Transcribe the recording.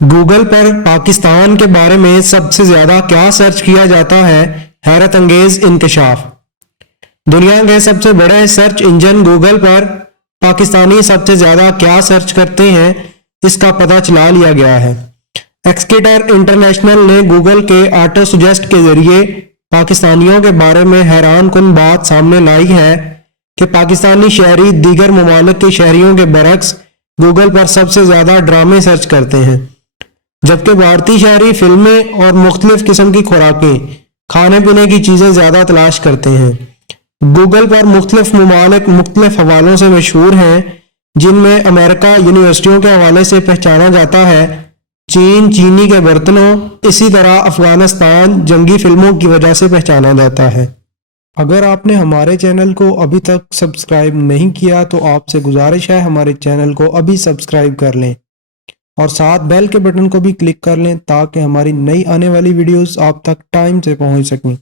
Google پر پاکستان کے بارے میں سب سے زیادہ کیا سرچ کیا جاتا ہے؟ حیرت انگیز انکشاف۔ دنیا کے سب سے بڑے سرچ انجن گوگل پر پاکستانی سب سے زیادہ کیا سرچ کرتے ہیں، اس کا پتہ چلا لیا گیا ہے۔ ایکسکیٹر انٹرنیشنل نے گوگل کے آٹو سجیسٹ کے ذریعے پاکستانیوں کے بارے میں حیران کن بات سامنے لائی ہے کہ پاکستانی شہری دیگر ممالک کے شہریوں کے برعکس گوگل پر سب سے زیادہ ڈرامے سرچ کرتے ہیں، جبکہ بھارتی شہری فلمیں اور مختلف قسم کی خوراکیں، کھانے پینے کی چیزیں زیادہ تلاش کرتے ہیں۔ گوگل پر مختلف ممالک مختلف حوالوں سے مشہور ہیں، جن میں امریکہ یونیورسٹیوں کے حوالے سے پہچانا جاتا ہے، چین چینی کے برتنوں، اسی طرح افغانستان جنگی فلموں کی وجہ سے پہچانا جاتا ہے۔ اگر آپ نے ہمارے چینل کو ابھی تک سبسکرائب نہیں کیا تو آپ سے گزارش ہے ہمارے چینل کو ابھی سبسکرائب کر لیں اور ساتھ بیل کے بٹن کو بھی کلک کر لیں تاکہ ہماری نئی آنے والی ویڈیوز آپ تک ٹائم سے پہنچ سکیں۔